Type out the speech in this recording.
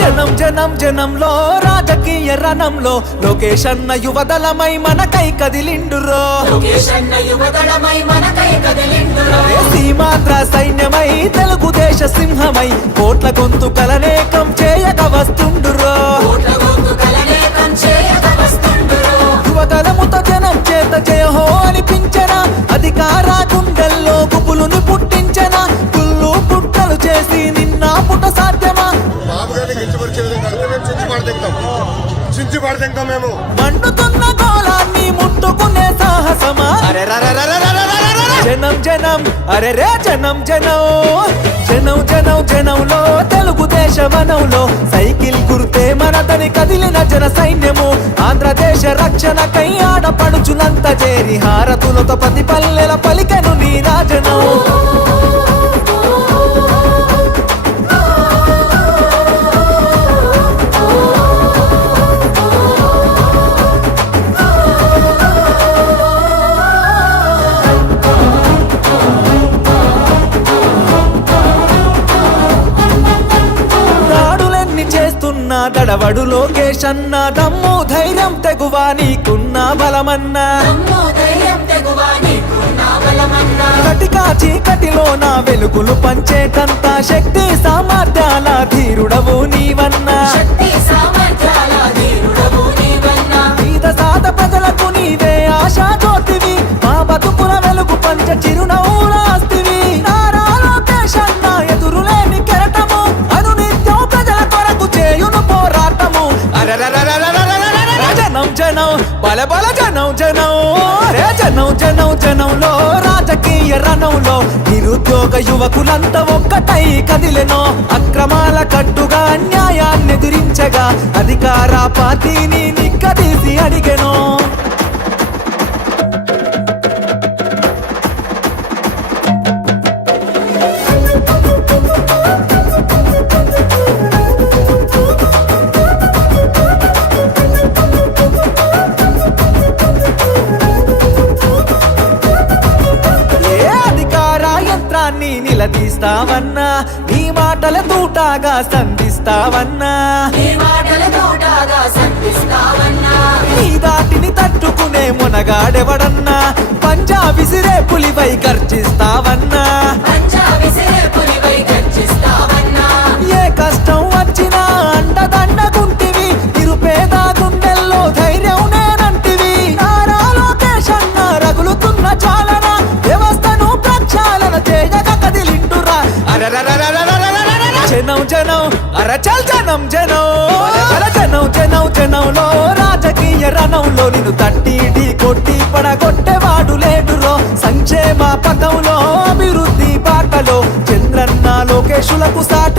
జనం జనం జనంలో రాజకీయ రణంలో లోకేష్ అన్న యువదళమై మనకై కదిలిండురో. సీమాంధ్ర సైన్యమై తెలుగుదేశ సింహమై కోట్ల గొంతు కలనేకం చించి పడదింటాం మేము. మండుతున్న గోళాన్ని ముట్టుకునే సాహసమా? జనం జనం అరే రే జనం జనం. జనం జనం జనంలో తెలుగుదేశ వనంలో సైకిల్ గుర్తే మనదని కదిలిన జన సైన్యము. ఆంధ్రదేశ రక్షణకై ఆడపడుచులంత చేరి హారతులతో ప్రతి పల్లెల పలికెను దడవడు లోకేష్ అన్న దమ్ము ధైర్యం తెగువా నీకున్న బలమన్నా. అమ్మో ధైర్యం తెగువా నీకున్న బలమన్నా. కటికా చీకటిలో నా వెలుగులు పంచేటంత శక్తి సామర్థ్యాల ధీరుడవు నీవన్నా. శక్తి బల బల జనం జనం రే జనం జనం జనంలో రాజకీయ రణంలో నిరుద్యోగ యువకులంతా ఒక్కటై కదిలెనో. అక్రమాల కట్టుగా అన్యాయాన్ని ఎదిరించగా అధికార పార్టీని నిక్కది యంత్రాన్ని నిలదీస్తావన్నా నీ మాటల తూటాగా సంధిస్తావన్నా నీ మాటల తోటగా సంధిస్తావన్నా నీ దాటిని తట్టుకునే మునగాడెవడన్నా పంజా విసిరే పులిపై గర్జిస్తావన్నా జనం అరచల్ జనం జనం. జనం జనం జనంలో రాజకీయ రణంలో నిన్ను తట్టి కొట్టి పడగొట్టేవాడు లేడురో. సంక్షేమ పథంలో అభివృద్ధి బాటలో చంద్రన్న లోకేశులకు సాటి